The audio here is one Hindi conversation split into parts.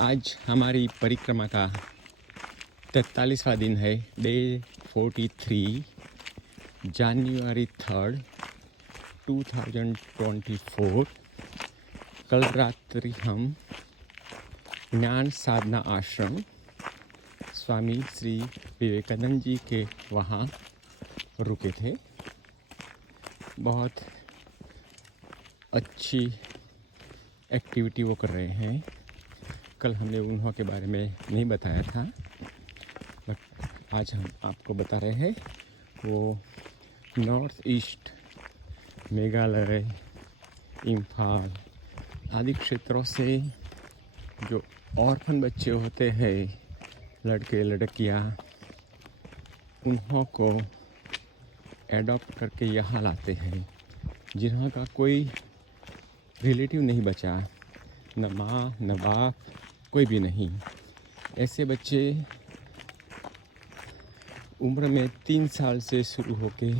आज हमारी परिक्रमा का 43वां दिन है, डे 43, जनवरी 3, 2024। कल रात्रि हम ज्ञान साधना आश्रम स्वामी श्री विवेकानंद जी के वहाँ रुके थे। बहुत अच्छी एक्टिविटी वो कर रहे हैं। कल हमने उन्हों के बारे में नहीं बताया था, बट आज हम आपको बता रहे हैं। वो नॉर्थ ईस्ट, मेघालय, इम्फाल आदि क्षेत्रों से जो ऑर्फन बच्चे होते हैं, लड़के लड़कियां, उन्हों को एडॉप्ट करके यहाँ लाते हैं, जिन्हों का कोई रिलेटिव नहीं बचा, न माँ न बाप, कोई भी नहीं। ऐसे बच्चे उम्र में 3 साल से शुरू होके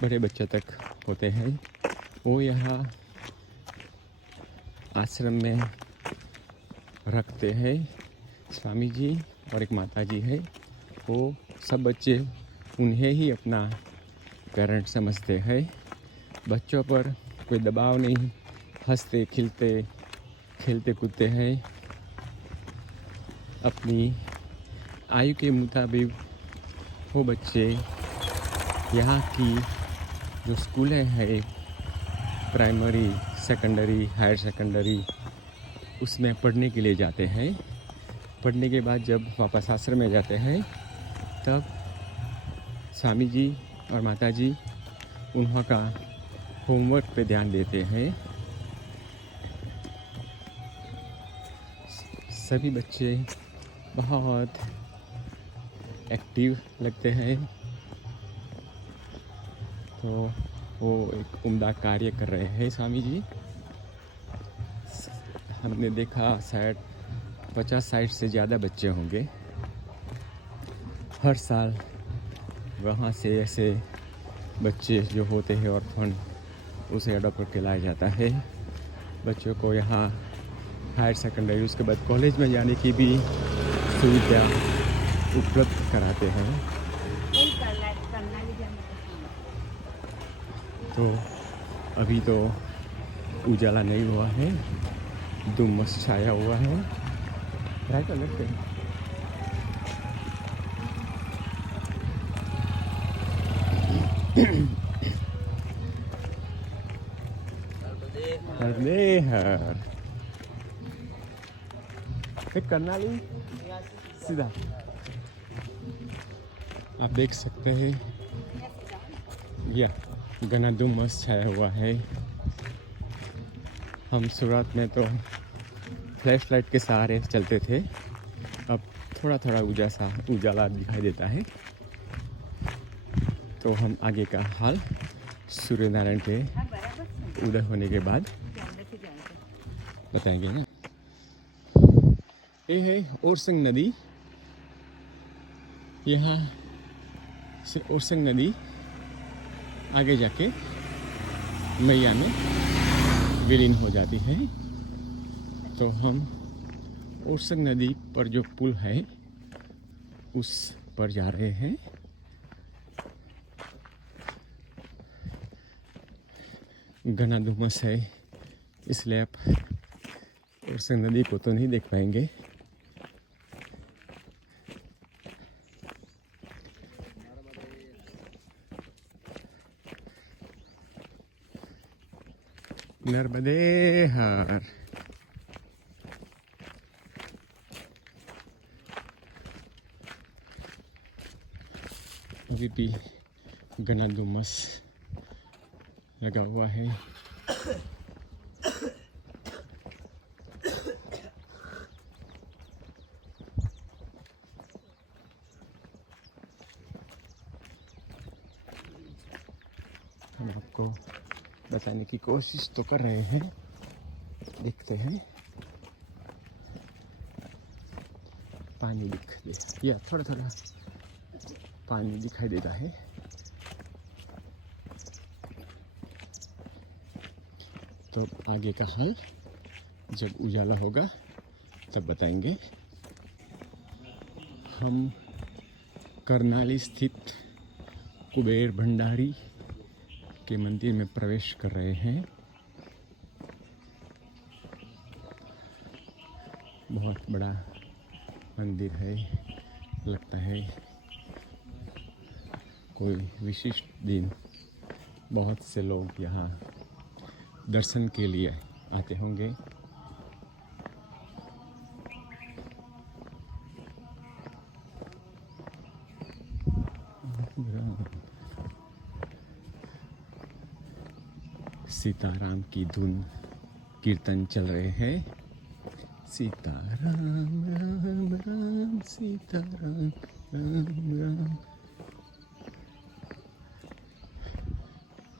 बड़े बच्चे तक होते हैं। वो यहाँ आश्रम में रखते हैं। स्वामी जी और एक माता जी है। वो सब बच्चे उन्हें ही अपना पेरेंट समझते हैं। बच्चों पर कोई दबाव नहीं, हंसते खिलते खेलते कूदते हैं। अपनी आयु के मुताबिक वो बच्चे यहाँ की जो स्कूलें हैं, प्राइमरी, सेकेंडरी, हायर सेकेंडरी, उसमें पढ़ने के लिए जाते हैं। पढ़ने के बाद जब वापस आश्रम में जाते हैं, तब स्वामी जी और माता जी उन्हों का होमवर्क पे ध्यान देते हैं। सभी बच्चे बहुत एक्टिव लगते हैं। तो वो एक उम्दा कार्य कर रहे हैं स्वामी जी। हमने देखा शायद 50-60 से ज़्यादा बच्चे होंगे। हर साल वहाँ से ऐसे बच्चे जो होते हैं ऑर्फन, उसे अडॉप्ट करके लाया जाता है। बच्चों को यहाँ हायर सेकेंडरी, उसके बाद कॉलेज में जाने की भी सुविधा उपलब्ध कराते हैं। तो अभी तो उजाला नहीं हुआ है, धुम्मस छाया हुआ है। ट्राई कर लेते हैं। करना ली सीधा आप देख सकते हैं, या घना धुम्मस छाया हुआ है। हम शुरुआत में तो फ्लैश लाइट के सहारे चलते थे, अब थोड़ा थोड़ा उजाला दिखाई देता है। तो हम आगे का हाल सूर्य नारायण के उदय होने के बाद बताएंगे ना। ये है ओरसंग नदी। यहाँ से ओरसंग नदी आगे जाके मैया में विलीन हो जाती है। तो हम ओरसंग नदी पर जो पुल है उस पर जा रहे हैं। घना धुम्मस है, इसलिए आप ओरसंग नदी को तो नहीं देख पाएंगे। नर्मदे हर। अभी भी घना धुम्मस लगा हुआ है। हम आपको बताने की कोशिश तो कर रहे हैं, देखते हैं। पानी दिख दे, या थोड़ा थोड़ा पानी दिखाई देता है। तो आगे का हल जब उजाला होगा तब बताएंगे। हम करनाली स्थित कुबेर भंडारी के मंदिर में प्रवेश कर रहे हैं। बहुत बड़ा मंदिर है, लगता है कोई विशिष्ट दिन बहुत से लोग यहाँ दर्शन के लिए आते होंगे। सीताराम की धुन कीर्तन चल रहे हैं। सीताराम राम राम सीताराम राम राम।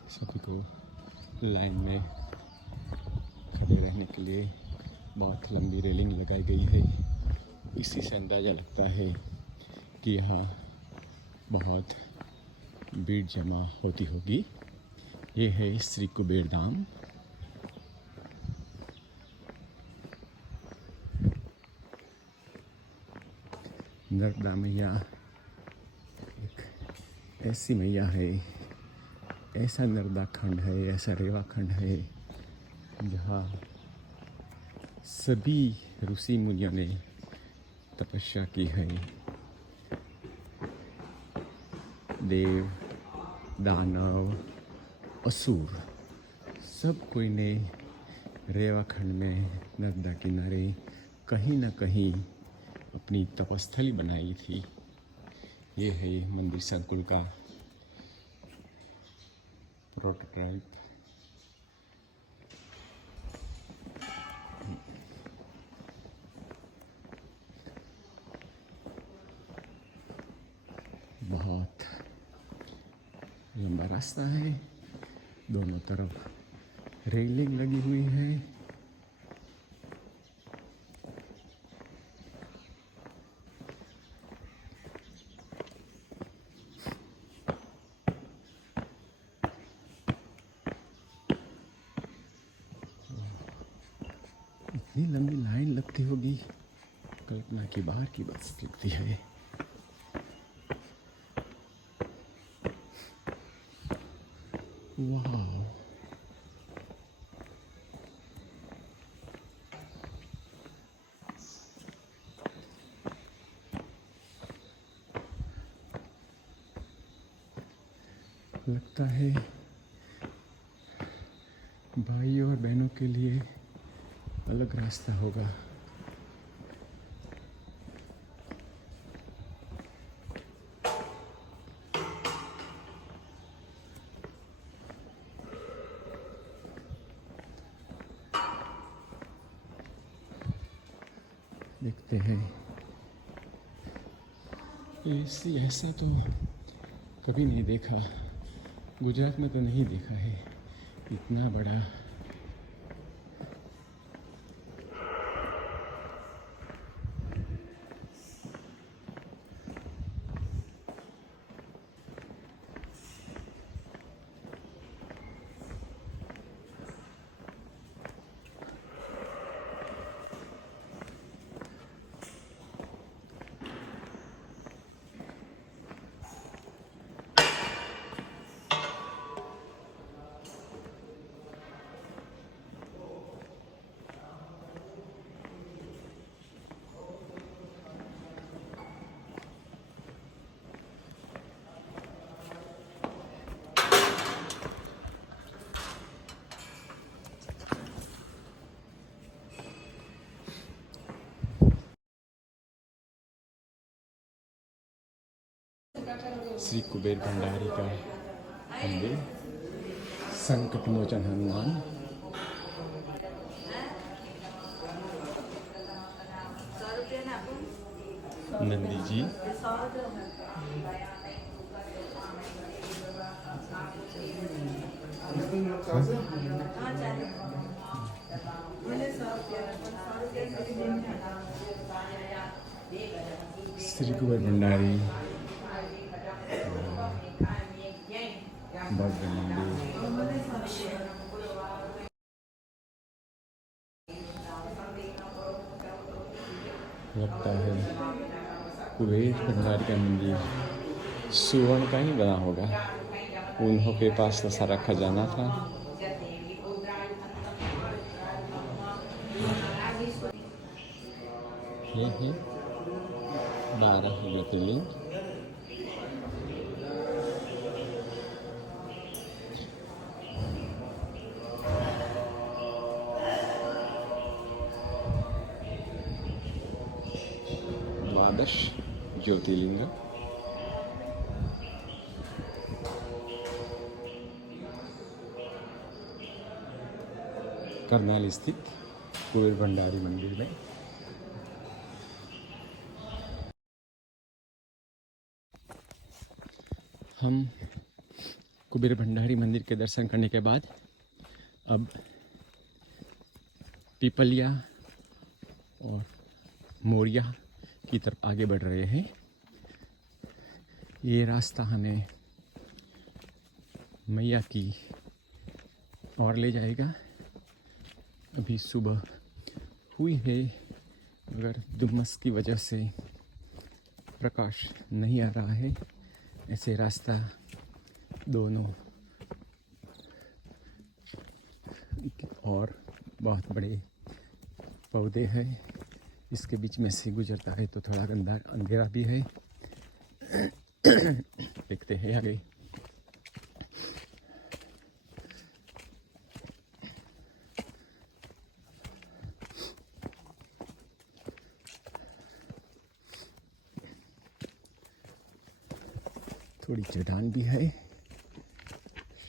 सभी को लाइन में खड़े रहने के लिए बहुत लंबी रेलिंग लगाई गई है। इसी से अंदाज़ा लगता है कि यहाँ बहुत भीड़ जमा होती होगी। ये है श्री कुबेर धाम। नर्मदा मैया एक ऐसी मैया है, ऐसा नर्मदा खंड है, ऐसा रेवा खंड है जहाँ सभी ऋषि मुनियों ने तपस्या की है। देव, दानव, असुर सब कोई ने रेवा खंड में नर्मदा किनारे कहीं ना कहीं अपनी तपस्थली बनाई थी। ये है मंदिर संकुल का प्रोटोटाइप। बहुत लंबा रास्ता है, दोनों तरफ रेलिंग लगी हुई है। इतनी लंबी लाइन लगती होगी, कल्पना की बाहर की बात लगती है। वाह, लगता है भाइयों और बहनों के लिए अलग रास्ता होगा। देखते हैं। ऐसा तो कभी नहीं देखा, गुजरात में तो नहीं देखा है इतना बड़ा। श्री कुबेर भंडारी का मंदिर, संकट मोचन हनुमान। नंदी जी, श्री कुबेर भंडारी, भव्य मंदिर। लगता है कुबेर भंडारी का मंदिर सुवर्ण का ही बना होगा। उन्हों के पास तो सारा खजाना था। ये है 12 ज्योतिर्लिंग। द्वादश ज्योतिर्लिंग। करनाल स्थित कुबेर भंडारी मंदिर में हम कुबेर भंडारी मंदिर के दर्शन करने के बाद अब पिपलिया और मोरिया की तरफ आगे बढ़ रहे हैं। ये रास्ता हमें मैया की ओर ले जाएगा। अभी सुबह हुई है, मगर धुम्मस की वजह से प्रकाश नहीं आ रहा है। ऐसे रास्ता दोनों और बहुत बड़े पौधे हैं, इसके बीच में से गुजरता है तो थोड़ा गंदा अंधेरा भी है। देखते हैं आगे। थोड़ी चट्टान भी है,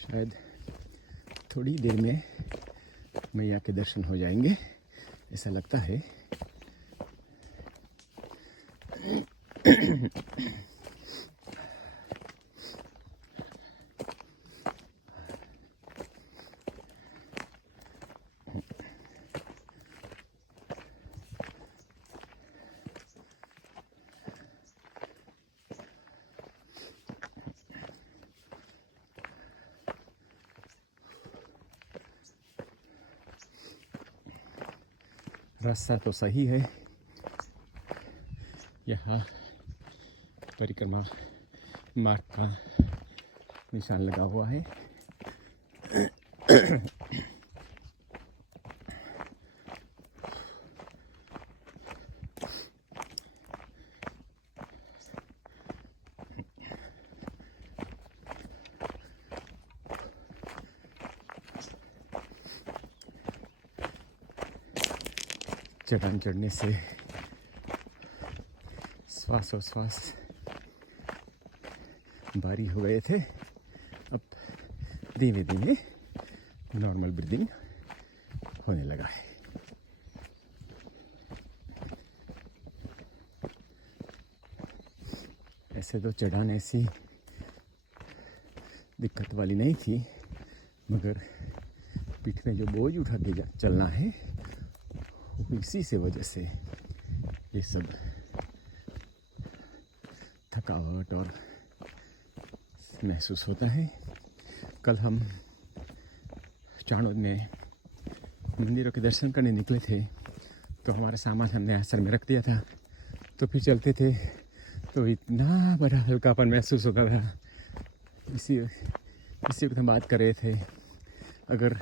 शायद थोड़ी देर में मैया के दर्शन हो जाएंगे, ऐसा लगता है। रास्ता तो सही है, यहाँ परिक्रमा मार्ग का निशान लगा हुआ है। चट्टान चढ़ने से श्वास भारी हो गए थे, अब धीमे धीमे नॉर्मल ब्रीदिंग होने लगा है। ऐसे तो चढ़ान ऐसी दिक्कत वाली नहीं थी, मगर पीठ में जो बोझ उठा के चलना है, इसी से वजह से ये सब थकावट और महसूस होता है। कल हम चाणोद में मंदिरों के दर्शन करने निकले थे, तो हमारा सामान हमने आसर में रख दिया था, तो फिर चलते थे तो इतना बड़ा हल्कापन महसूस होता था। इसी वक्त हम बात कर रहे थे, अगर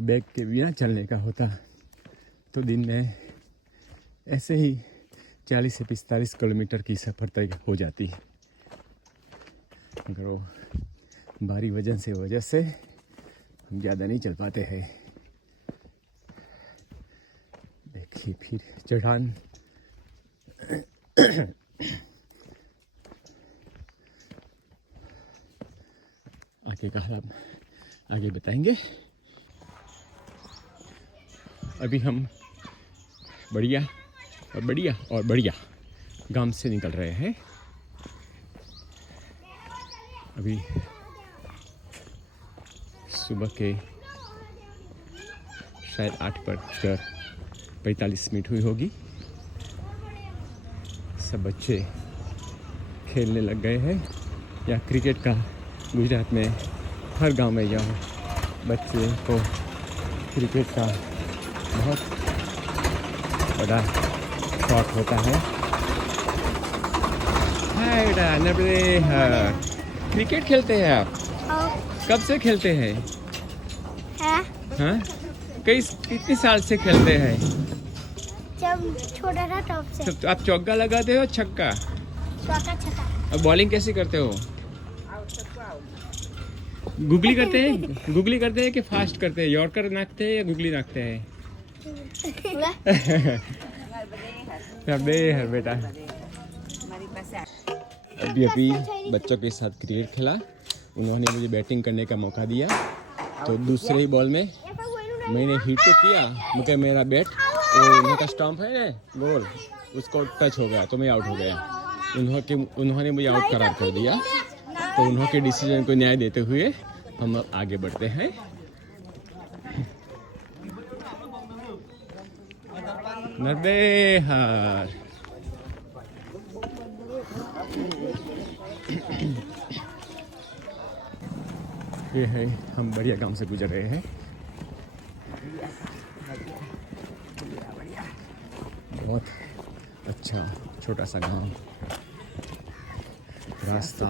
बैग के बिना चलने का होता तो दिन में ऐसे ही 40 से 45 किलोमीटर की सफ़र तय हो जाती है, मगर वो भारी वजन से वजह से हम ज़्यादा नहीं चल पाते हैं। देखिए फिर चढ़ान आगे का हाल आगे बताएंगे। अभी हम बढ़िया गांव से निकल रहे हैं। अभी सुबह के शायद 8:45 हुई होगी। सब बच्चे खेलने लग गए हैं। या क्रिकेट का गुजरात में हर गांव में यहाँ बच्चे को क्रिकेट का बहुत बड़ा शॉट होता है। हाय बेटा नर्मदे हर। क्रिकेट खेलते हैं आप? कब से खेलते हैं? हाँ, कितने साल से खेलते हैं? जब छोटा था तब से। तो आप चौका लगाते हो छक्का? छक्का। और बॉलिंग कैसे करते हो? गुगली करते हैं कि फास्ट करते हैं? यॉर्कर नाखते हैं या गुगली नाखते हैं? हर बेटा अभी बच्चों के साथ क्रिकेट खेला। उन्होंने मुझे बैटिंग करने का मौका दिया, तो दूसरे ही बॉल में मैंने हिट तो किया, मगर मेरा बैट उन्होंने का स्टंप है ना गोल, उसको टच हो गया तो मैं आउट हो गया। उन्होंने मुझे आउट करार कर दिया। तो उन्होंने डिसीजन को न्याय देते हुए हम आगे बढ़ते हैं। नर्मदे हर। ये है, हम बढ़िया गांव से गुजर रहे हैं। बहुत अच्छा छोटा सा गांव, रास्ता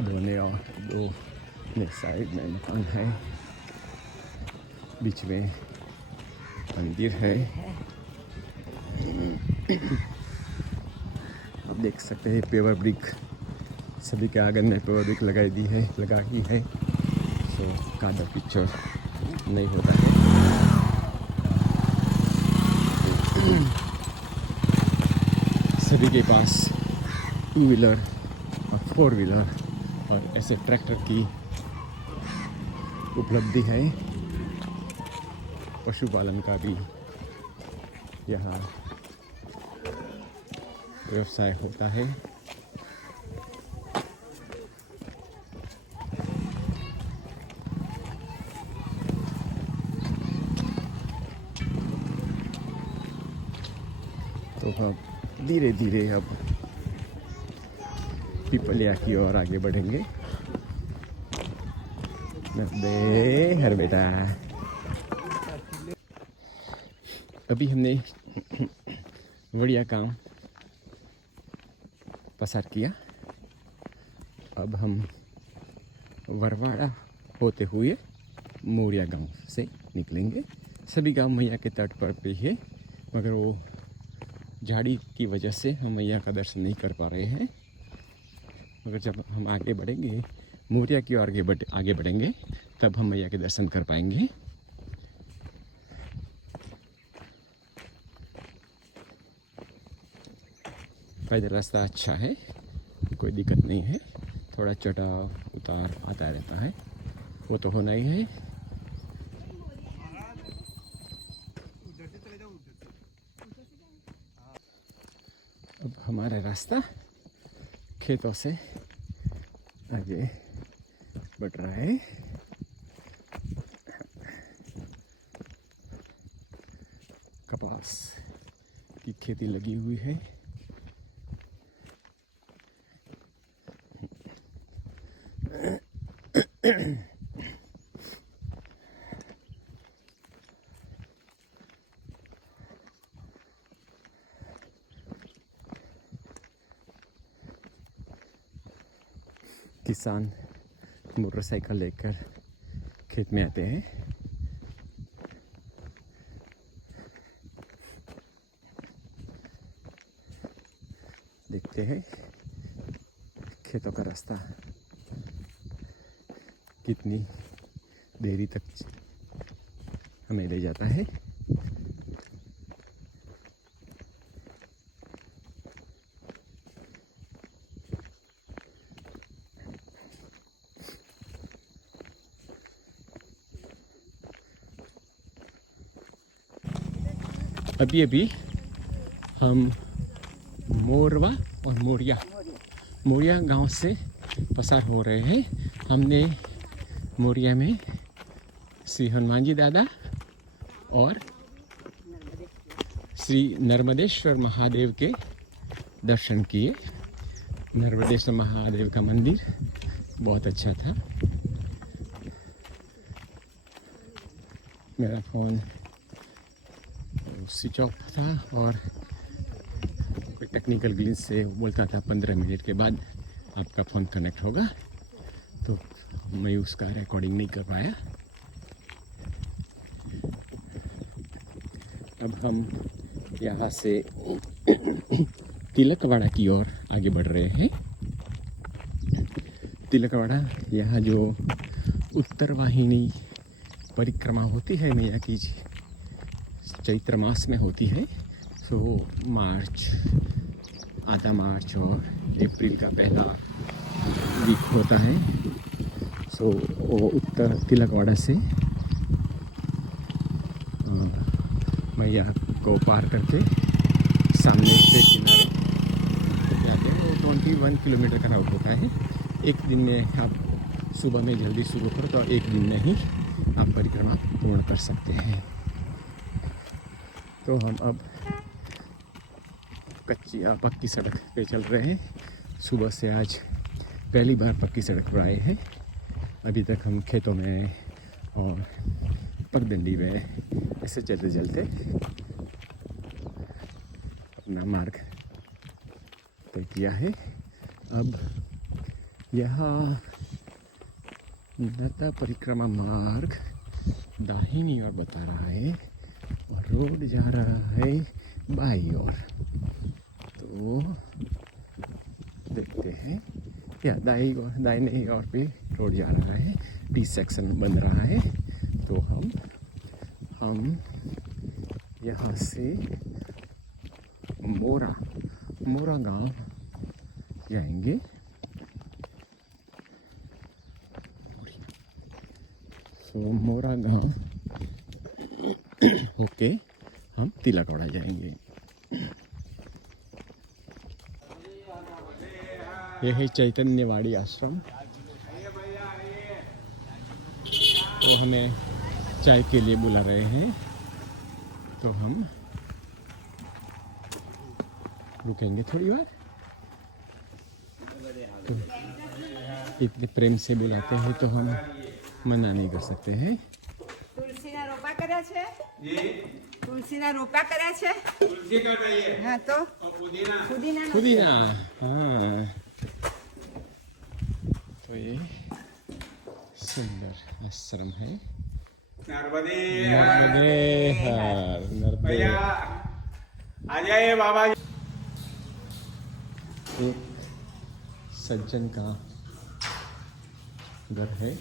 दोनों और दो साइड में मकान है, बीच में मंदिर है। आप देख सकते हैं पेवर ब्रिक, सभी के आंगन में पेवर ब्रिक लगा ही है, तो कादर पिक्चर नहीं होता है। सभी के पास 2 व्हीलर और 4 व्हीलर और ऐसे ट्रैक्टर की उपलब्धि है। पशुपालन का भी यहाँ व्यवसाय होता है। तो हम धीरे धीरे अब पिपलिया की ओर आगे बढ़ेंगे। हर बेटा अभी हमने बढ़िया काम पसार किया। अब हम वरवाड़ा होते हुए मोरिया गांव से निकलेंगे। सभी गांव मैया के तट पर भी है, मगर वो झाड़ी की वजह से हम मैया का दर्शन नहीं कर पा रहे हैं। मगर जब हम आगे बढ़ेंगे, मोरिया की ओर आगे बढ़ेंगे, तब हम मैया के दर्शन कर पाएंगे। पैदल रास्ता अच्छा है, कोई दिक्कत नहीं है। थोड़ा चढ़ाव उतार आता रहता है, वो तो होना ही है। अब हमारा रास्ता खेतों से आगे बढ़ रहा है। कपास की खेती लगी हुई है। किसान मोटरसाइकिल लेकर खेत में आते हैं। देखते हैं खेतों का रास्ता कितनी देरी तक हमें ले जाता है। अभी हम मोरवा और मोरिया गांव से पसार हो रहे हैं। हमने मोरिया में श्री हनुमान जी दादा और श्री नर्मदेश्वर महादेव के दर्शन किए। नर्मदेश्वर महादेव का मंदिर बहुत अच्छा था। मेरा फ़ोन स्विच ऑफ था और कोई टेक्निकल ग्लिच से बोलता था 15 मिनट के बाद आपका फ़ोन कनेक्ट होगा, तो मैं उसका रिकॉर्डिंग नहीं कर पाया। अब हम यहाँ से तिलकवाड़ा की ओर आगे बढ़ रहे हैं। तिलकवाड़ा यहाँ जो उत्तर वाहिनी परिक्रमा होती है मैया की, चैत्र मास में होती है। सो मार्च, आधा मार्च और अप्रैल का पहला वीक होता है। सो वो उत्तर तिलकवाड़ा से मैया को पार करके सामने के किनारे जाके वो 21 किलोमीटर का राउट होता है। एक दिन में आप सुबह में जल्दी शुरू करो तो एक दिन में ही आप परिक्रमा पूर्ण कर सकते हैं। तो हम अब कच्ची या पक्की सड़क पे चल रहे हैं। सुबह से आज पहली बार पक्की सड़क पर आए हैं। अभी तक हम खेतों में और पगडंडी में ऐसे चलते चलते अपना मार्ग तय किया है। अब यहाँ लता परिक्रमा मार्ग दाहिनी ओर बता रहा है और रोड जा रहा है बाई ओर। तो देखते हैं, या दाहिने ओर पे रोड जा रहा है, टी सेक्शन बन रहा है। तो हम यहाँ से मोरा गांव जाएंगे। सो मोरा गांव होके हम तिलकवाड़ा जाएंगे। यह है चैतन्यवाड़ी आश्रम। तो हमें चाय के लिए बुला रहे हैं, तो हम रुकेंगे थोड़ी बार। तो इतने प्रेम से बुलाते हैं तो हम मना नहीं कर सकते हैं। तुलसीना रोपा કર્યા છે तुलसीना रोपा કર્યા છે तुलसी का नहीं है। हाँ तो पुदीना हाँ। तो ये सुंदर आश्रम है। नर्मदे हर नर्मदे। आ जाइए बाबा जी। एक सज्जन का घर है।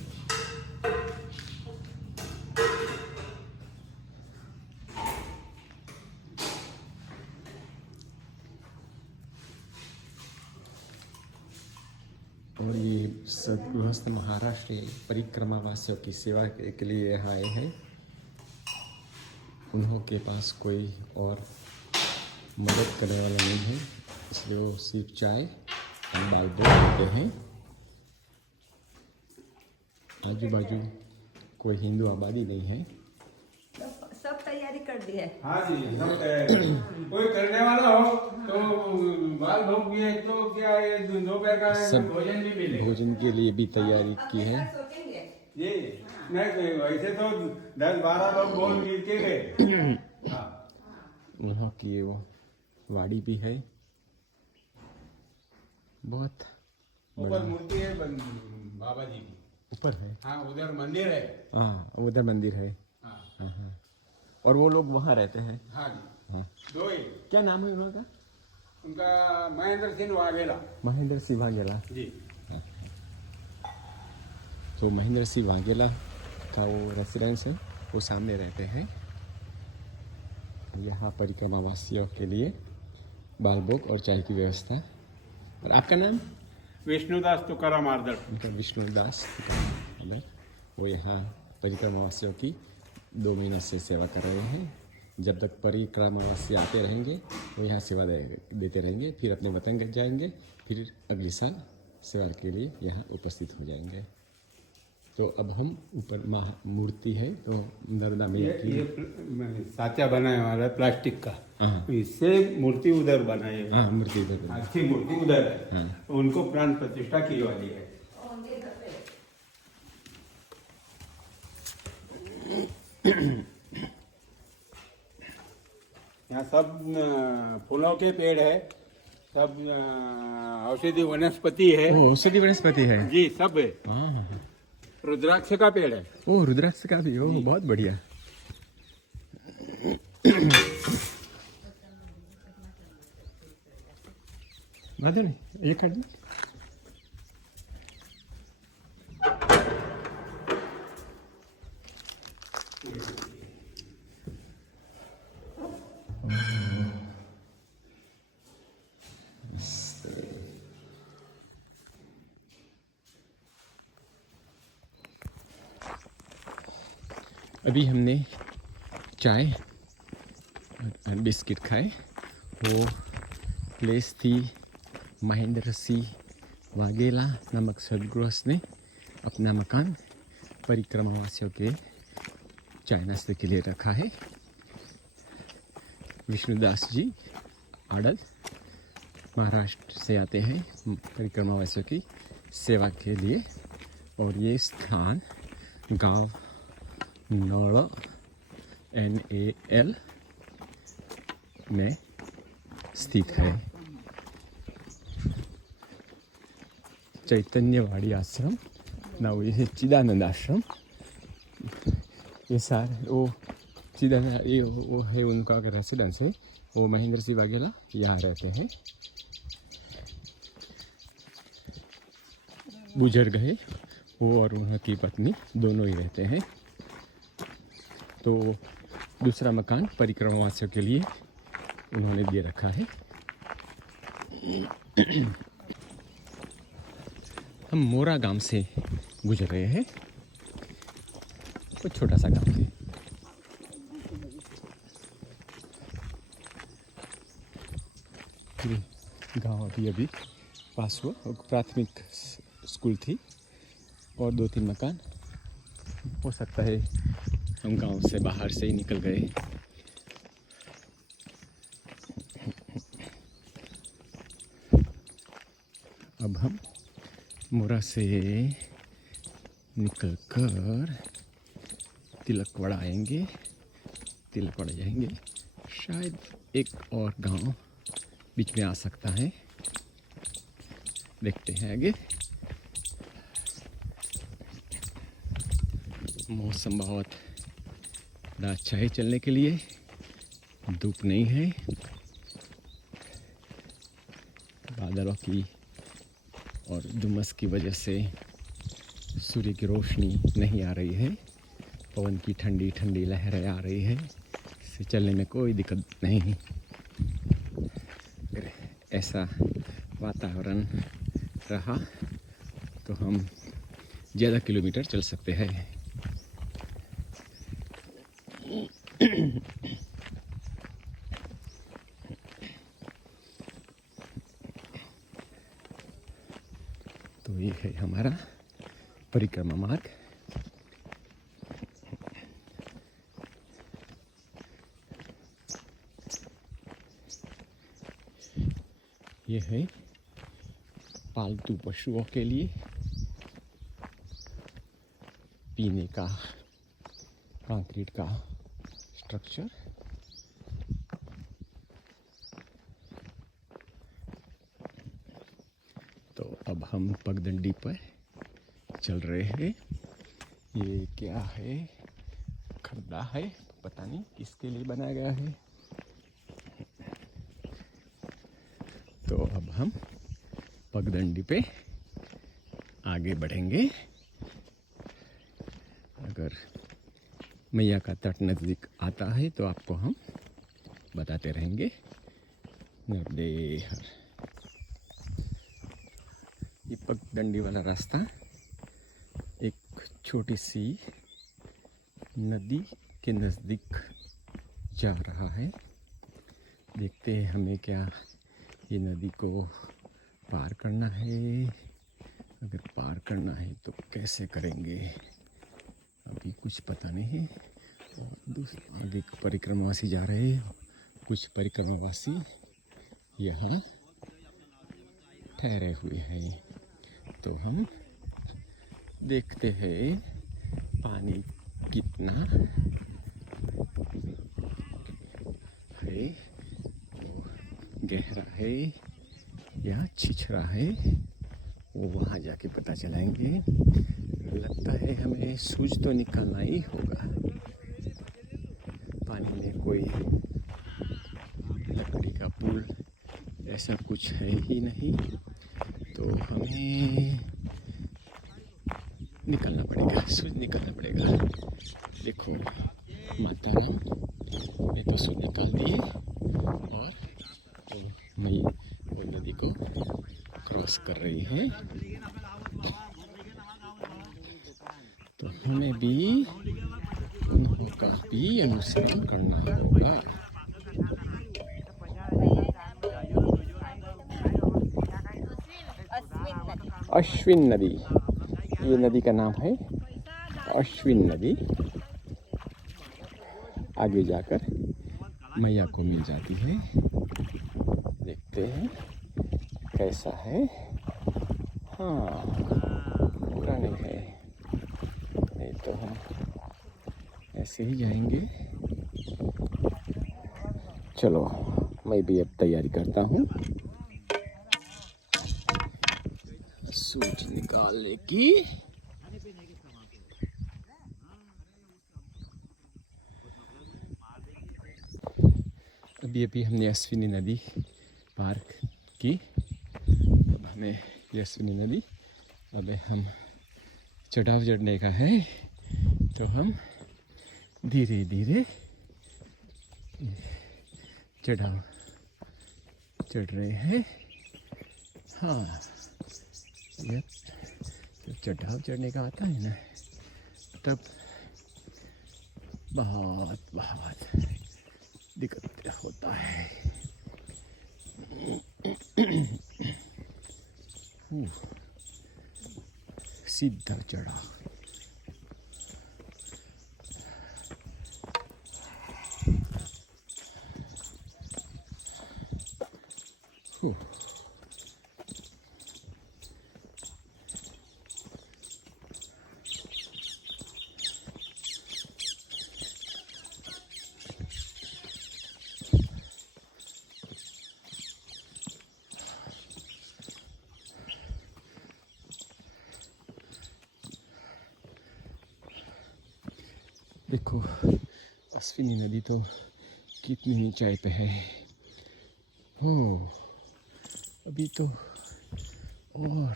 और ये सदगृहस्थ महाराष्ट्र परिक्रमा वासियों की सेवा के लिए यहाँ आए हैं। उन्हों के पास कोई और मदद करने वाला नहीं है, इसलिए वो सिर्फ चाय और दाल देते हैं। आजू बाजू कोई हिंदू आबादी नहीं है। सब तैयारी कर दी है। हाँ जी, सब तैयारी। कोई करने वाला हो तो बाल भोग भी है, तो क्या ये दोपहर का सब भोजन भी मिलेगा। भोजन के लिए भी तैयारी की है। सोचेंगे जी नहीं, वैसे तो 10-12 लोग बोल मिल के गए। हाँ। उन्हों की वो वाड़ी भी है। बहुत ऊपर मूर्ति है बाबा जी की। ऊपर है। हाँ, उधर मंदिर है। हाँ, उधर मंदिर है। हाँ हाँ हाँ। और वो लोग वहाँ रहते हैं। हाँ जी, हाँ। दो ही। क्या नाम है उनका? उनका महेंद्र सिंह वाघेला महेंद्र सिंह वाघेला। जी। तो महेंद्र सिंह वाघेला का वो रेसिडेंस है, वो सामने रहते हैं। यहाँ परिक्रमा वासियों के लिए बाल भोग और चाय की व्यवस्था। और आपका नाम? विष्णुदास तुकाराम मार्दल। उनका विष्णुदास तुकाराम, वो यहाँ परिक्रमा वासियों की 2 महीनों से सेवा कर रहे हैं। जब तक परिक्रमावासी आते रहेंगे वो यहाँ सेवा देते रहेंगे, फिर अपने वतन जाएंगे, फिर अगले साल सेवा के लिए यहाँ उपस्थित हो जाएंगे। तो अब हम ऊपर मूर्ति है तो नर्मदा मैया की। ये साचा बनाया वाला है प्लास्टिक का। हाँ इससे मूर्ति उधर बनाई है। हाँ, मूर्ति इधर। अच्छी मूर्ति उधर है। हाँ। उनको प्राण प्रतिष्ठा की वाली है। सब फूलों के पेड़ है, सब औषधि वनस्पति है। ओ औषधि वनस्पति है। जी सब है। हाँ हाँ हाँ। रुद्राक्ष का पेड़ है। ओ रुद्राक्ष का भी, ओ बहुत बढ़िया। वादो नहीं, एक काट दो। अभी हमने चाय और बिस्किट खाए। वो प्लेस थी महेंद्र सिंह वाघेला नामक सदगृहस्थ ने अपना मकान परिक्रमावासियों के चाय नाश्ते के लिए रखा है। विष्णुदास जी आड़द महाराष्ट्र से आते हैं परिक्रमावासियों की सेवा के लिए, और ये स्थान गांव नौड़ NAL में स्थित है। चैतन्यवाड़ी आश्रम ना ये चिदानंद आश्रम, ये सारे वो चिदानंद ये वो है उनका अगर रेसिडेंस है। वो महेंद्र सिंह वाघेला यहाँ रहते हैं। बुजुर्ग है वो और उनकी पत्नी दोनों ही रहते हैं। तो दूसरा मकान परिक्रमावासियों के लिए उन्होंने दे रखा है। हम मोरा गांव से गुजर रहे हैं। कुछ छोटा सा गांव है। गांव अभी अभी पास हुआ। और प्राथमिक स्कूल थी और 2-3 मकान। हो सकता है हम गांव से बाहर से ही निकल गए। अब हम मोरा से निकलकर तिलकवाड़ा आएंगे, तिलकवाड़ा जाएंगे। शायद एक और गांव बीच में आ सकता है, देखते हैं आगे। मौसम बहुत अच्छा है चलने के लिए, धूप नहीं है। बादलों की और धुम्मस की वजह से सूर्य की रोशनी नहीं आ रही है। पवन की ठंडी ठंडी लहरें आ रही है। इससे चलने में कोई दिक्कत नहीं। अगर ऐसा वातावरण रहा तो हम ज़्यादा किलोमीटर चल सकते हैं। तो ये है हमारा परिक्रमा मार्ग। ये है पालतू पशुओं के लिए पीने का कंक्रीट का स्ट्रक्चर। तो अब हम पगडंडी पर चल रहे हैं। ये क्या है? खड्डा है, पता नहीं किसके लिए बनाया गया है। तो अब हम पगडंडी पे आगे बढ़ेंगे। अगर मैया का तट नज़दीक आता है तो आपको हम बताते रहेंगे। नर्मदे हर। ये पगडंडी वाला रास्ता एक छोटी सी नदी के नज़दीक जा रहा है। देखते हैं हमें क्या ये नदी को पार करना है। अगर पार करना है तो कैसे करेंगे अभी कुछ पता नहीं है। और आगे परिक्रमावासी जा रहे हैं। कुछ परिक्रमावासी यहाँ ठहरे हुए हैं। तो हम देखते हैं पानी कितना है। गहरा है या छिछरा है वो वहाँ जाके पता चलाएंगे। लगता है हमें सूझ तो निकालना ही होगा। पानी में कोई लकड़ी का पुल ऐसा कुछ है ही नहीं, तो हमें निकलना पड़ेगा, सूझ निकालना पड़ेगा। देखो माता राम ने तो सूझ निकाल दिए और तो मई वो नदी को क्रॉस कर रही है। तो हमें भी उनका भी अनुसरण करना होगा। अश्विन नदी, ये नदी का नाम है अश्विन नदी। आगे जाकर मैया को मिल जाती है। देखते हैं कैसा है। हाँ पूरा नहीं है, नहीं तो हम ऐसे ही जाएंगे। चलो मैं भी अब तैयारी करता हूँ सूच निकालने की। अभी हमने अश्विनी नदी पार की। अब हमें ये अश्विनी नदी, अब हम चढ़ाव चढ़ने का है, तो हम धीरे धीरे चढ़ाव चढ़ रहे हैं। हाँ ये जब चढ़ाव चढ़ने का आता है ना, तब बहुत दिक्कत होता है। सीधा चढ़ाव। देखो अश्विनी नदी तो कितनी ऊंचाई पे है। हो अभी तो और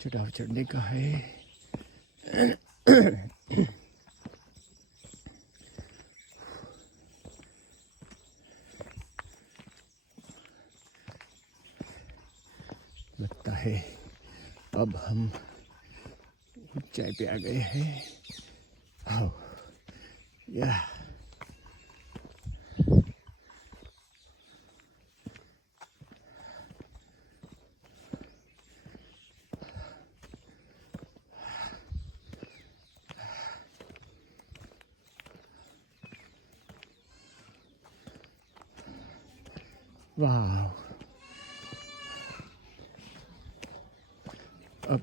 चढ़ाव चढ़ने का है। लगता है अब हम ऊंचाई पे आ गए हैं। Oh, yeah. Wow. Up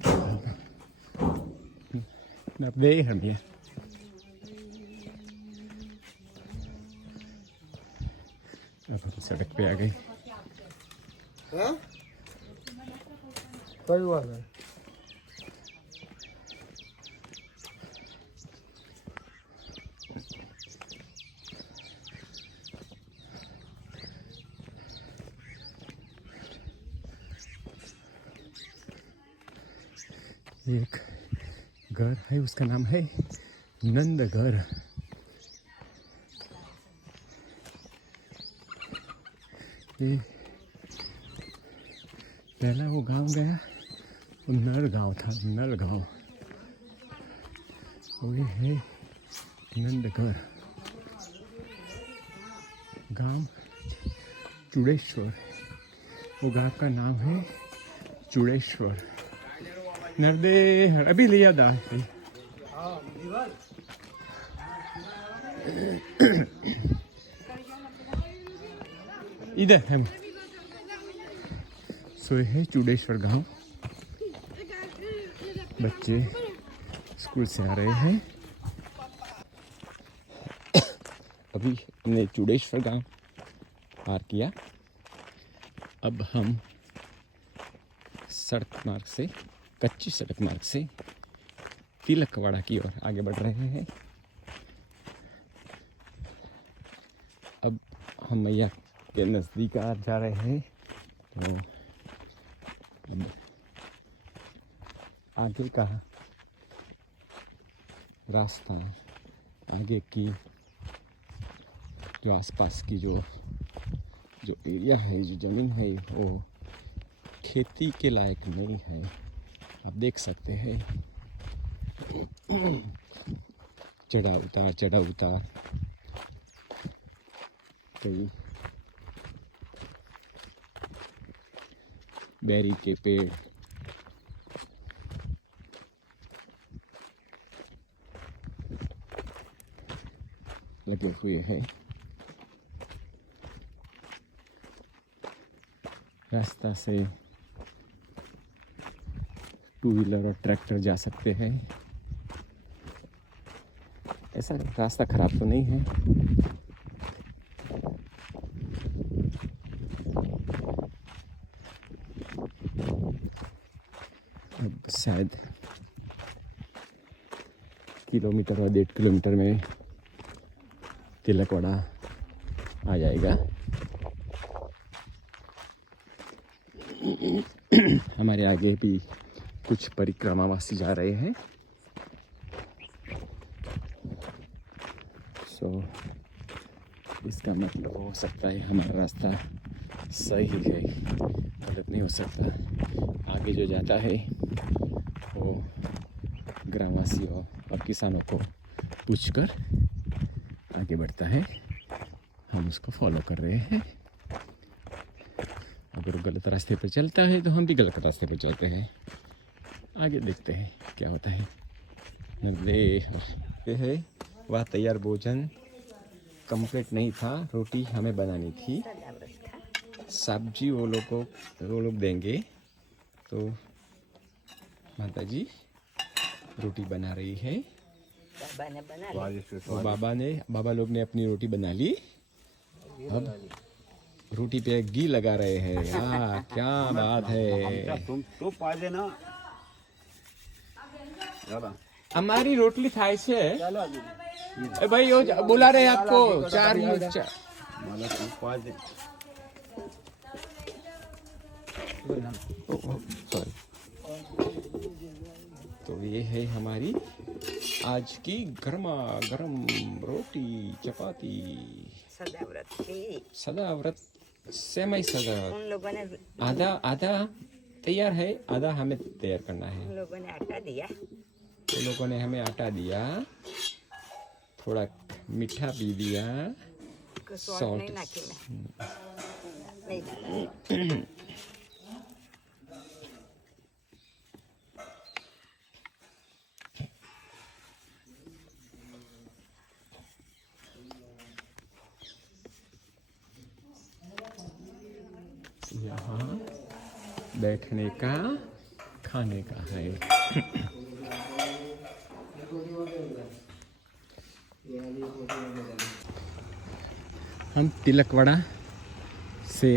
there from here. अब हम सड़क पे आ गए। कोई बात नहीं। एक घर है, उसका नाम है नंदघर। ये पहला वो गांव गया, वो नल गांव था, नल गांव। और ये है नंदघर गांव चूड़ेश्वर। वो गांव का नाम है चूड़ेश्वर। नर्दे अभी लिया था इधर है। सो है चूड़ेश्वर गांव। बच्चे स्कूल से आ रहे हैं। अभी हमने चूड़ेश्वर गांव पार किया। अब हम सड़क मार्ग से, कच्ची सड़क मार्ग से तिलकवाड़ा की ओर आगे बढ़ रहे हैं। अब हम मैया के नज़दीक आ जा रहे हैं। तो अब आगे का रास्ता, आगे की जो आसपास की जो एरिया है, जो ज़मीन है, वो खेती के लायक नहीं है। आप देख सकते हैं चढ़ा उतार कई बेरी के पेड़, लगे हुए हैं। रास्ता से टू व्हीलर और ट्रैक्टर जा सकते हैं। ऐसा रास्ता खराब तो नहीं है। अब शायद किलोमीटर और 1.5 किलोमीटर में तिलकवाड़ा आ जाएगा। हमारे आगे भी कुछ परिक्रमावासी जा रहे हैं। इसका मतलब हो सकता है हमारा रास्ता सही है, गलत नहीं हो सकता। आगे जो जाता है वो ग्रामवासियों और किसानों को पूछकर आगे बढ़ता है। हम उसको फॉलो कर रहे हैं। अगर वो गलत रास्ते पर चलता है तो हम भी गलत रास्ते पर चलते हैं। आगे देखते हैं क्या होता है। ये है वह तैयार भोजन कंप्लीट नहीं था। रोटी हमें बनानी थी, सब्जी वो लोग देंगे। तो माता जी रोटी बना रही है। बाबा लोग ने अपनी रोटी बना ली। अब रोटी पे घी लगा रहे हैं। यार क्या बात है। तुम पाजे ना हमारी रोटली खाई से भाई वो बुला रहे आपको 4 मिनट। तो ये है हमारी आज की गर्मा गर्म रोटी चपाती। सदाव्रत सेमई सदाव्रत। उन लोगों ने आधा तैयार है, आधा हमें तैयार करना है। उन लोगों ने आटा दिया। तो लोगों ने हमें आटा दिया, थोड़ा मीठा भी दिया, सॉल्ट नहीं नाकी में नहीं। यहाँ बैठने का, खाने का है। हम तिलकवाड़ा से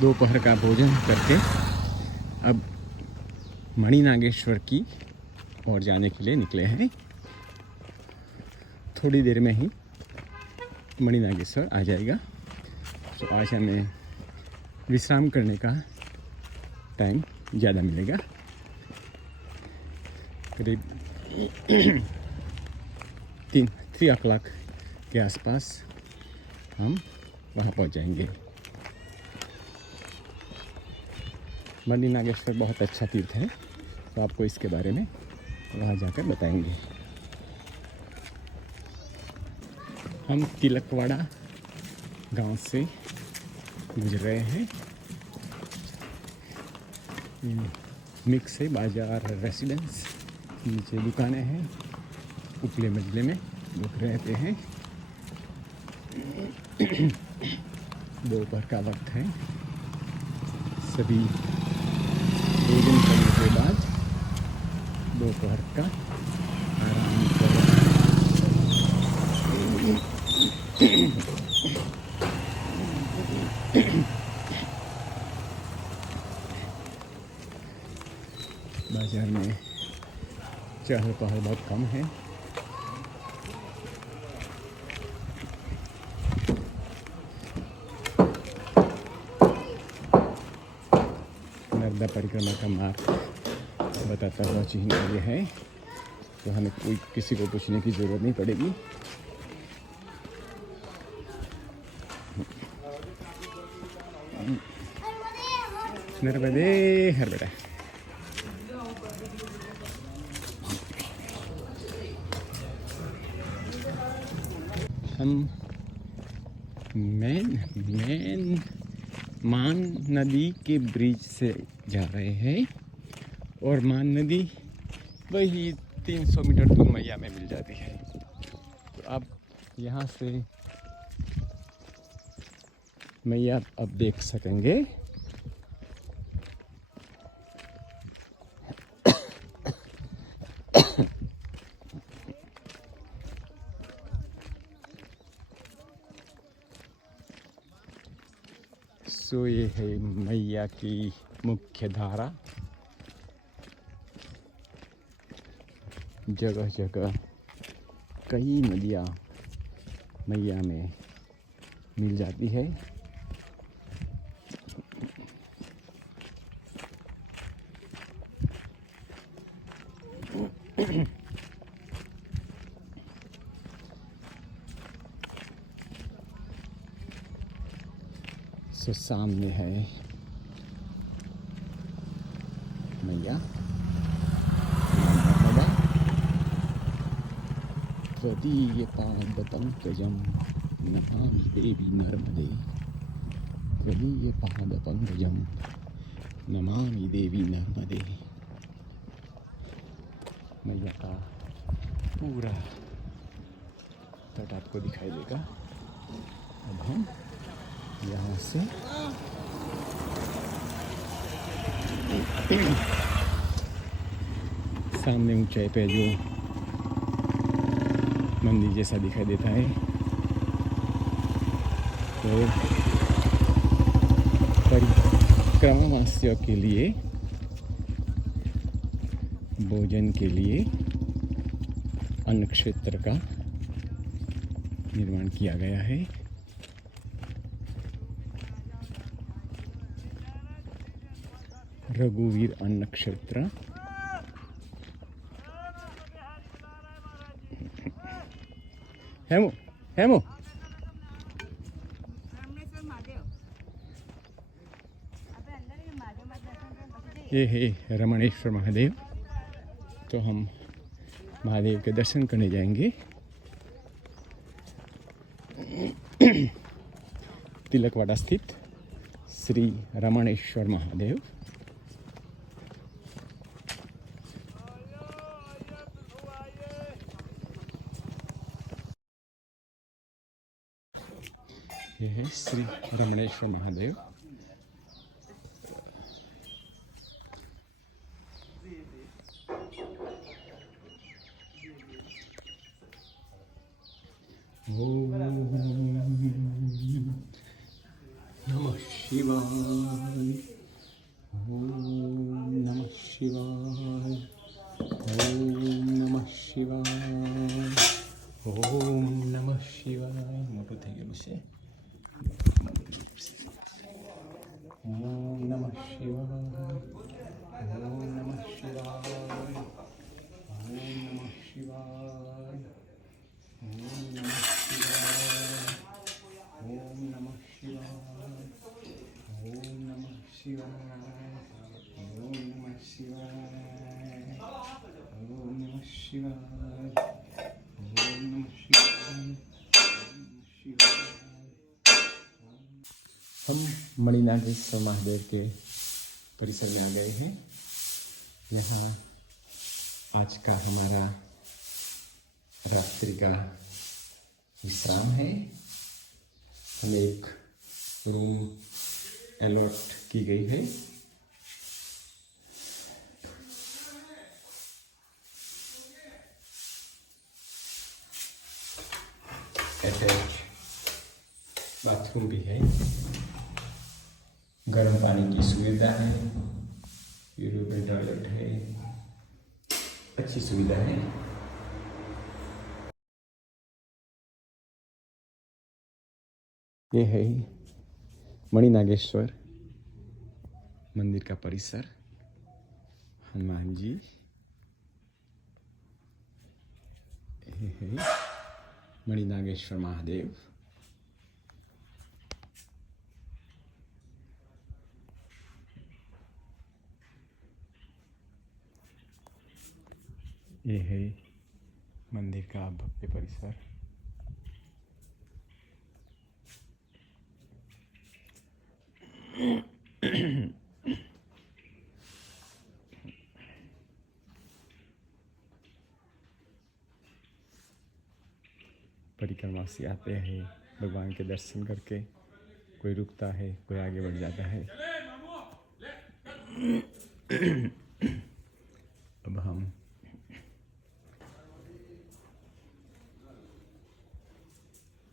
दोपहर का भोजन करके अब मणिनागेश्वर की ओर जाने के लिए निकले हैं। थोड़ी देर में ही मणिनागेश्वर आ जाएगा। तो आज हमें विश्राम करने का टाइम ज़्यादा मिलेगा। करीब 3 o'clock के आसपास हम वहाँ पहुँच जाएंगे। मणिनागेश्वर बहुत अच्छा तीर्थ है, तो आपको इसके बारे में वहाँ जाकर बताएंगे। हम तिलकवाड़ा गांव से गुजर रहे हैं। मिक्स है, बाजार, रेसिडेंस, नीचे दुकानें हैं, ऊपरे मंजिले में लोग रहते हैं। दोपहर का वक्त है। सभी भोजन करने के बाद दोपहर का आराम कर रहे हैं। चहल पहल बहुत कम है। नर्मदा परिक्रमा का मार्ग बताता हुआ चिन्ह ये है, तो हमें कोई किसी को पूछने की ज़रूरत नहीं पड़ेगी। नर्मदे हर बेटा। हम मेन मान नदी के ब्रिज से जा रहे हैं और मान नदी वही 300 मीटर दूर मैया में मिल जाती है। तो अब यहाँ से मैया अब देख सकेंगे। सो ये है मैया की मुख्य धारा। जगह जगह कई नदियाँ मैया में मिल जाती है। सो सामने है मैया नर्मदा। त्वदीय पाद पंकजम नमामि देवी नर्मदे। त्वदीय पाद पंकजम नमामि देवी नर्मदे। मैया का पूरा तट आपको दिखाई देगा। अब हम यहाँ से सामने ऊंचाई पे जो मंदिर जैसा दिखाई देता है, तो परिक्रमावासियों के लिए भोजन के लिए अन्न क्षेत्र का निर्माण किया गया है। रघुवीर अन्न क्षेत्र। हेमो हेमो ये है रमणेश्वर महादेव। तो हम महादेव के दर्शन करने जाएंगे। तिलकवाड़ा स्थित श्री रमणेश्वर महादेव। ये है श्री रमणेश्वर महादेव। ओम नमः शिवाय। ओम नमः शिवाय। ओम नमः शिवाय। ओम नमः शिवाय। मोटो થઈ ગયું છે। ओम नमः शिवाय। ओम नमः शिवाय। ओम नमः शिवाय। ओम नमः शिवाय। ओम नमः शिवाय। ओम नमः शिवाय। ओम नमः शिवाय। ओम नमः शिवाय। ओम नमः शिवाय। हम मणिनागेश्वर महादेव के परिसर में आ गए हैं। यहाँ आज का हमारा रात्रि का विश्राम है। हमें एक रूम अलॉट की गई है। अटैच बाथरूम भी है। गर्म पानी की सुविधा है। यूरोपियन टॉयलेट है। अच्छी सुविधा है। ये है मणिनागेश्वर मंदिर का परिसर। हनुमान जी, ये है मणिनागेश्वर महादेव। ये है मंदिर का भव्य परिसर। परिक्रमा से आते हैं भगवान के दर्शन करके, कोई रुकता है, कोई आगे बढ़ जाता है। अब हम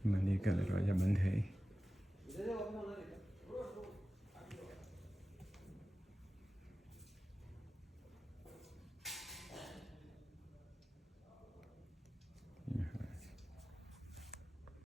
मंदिर का दरवाज़ा बंद है।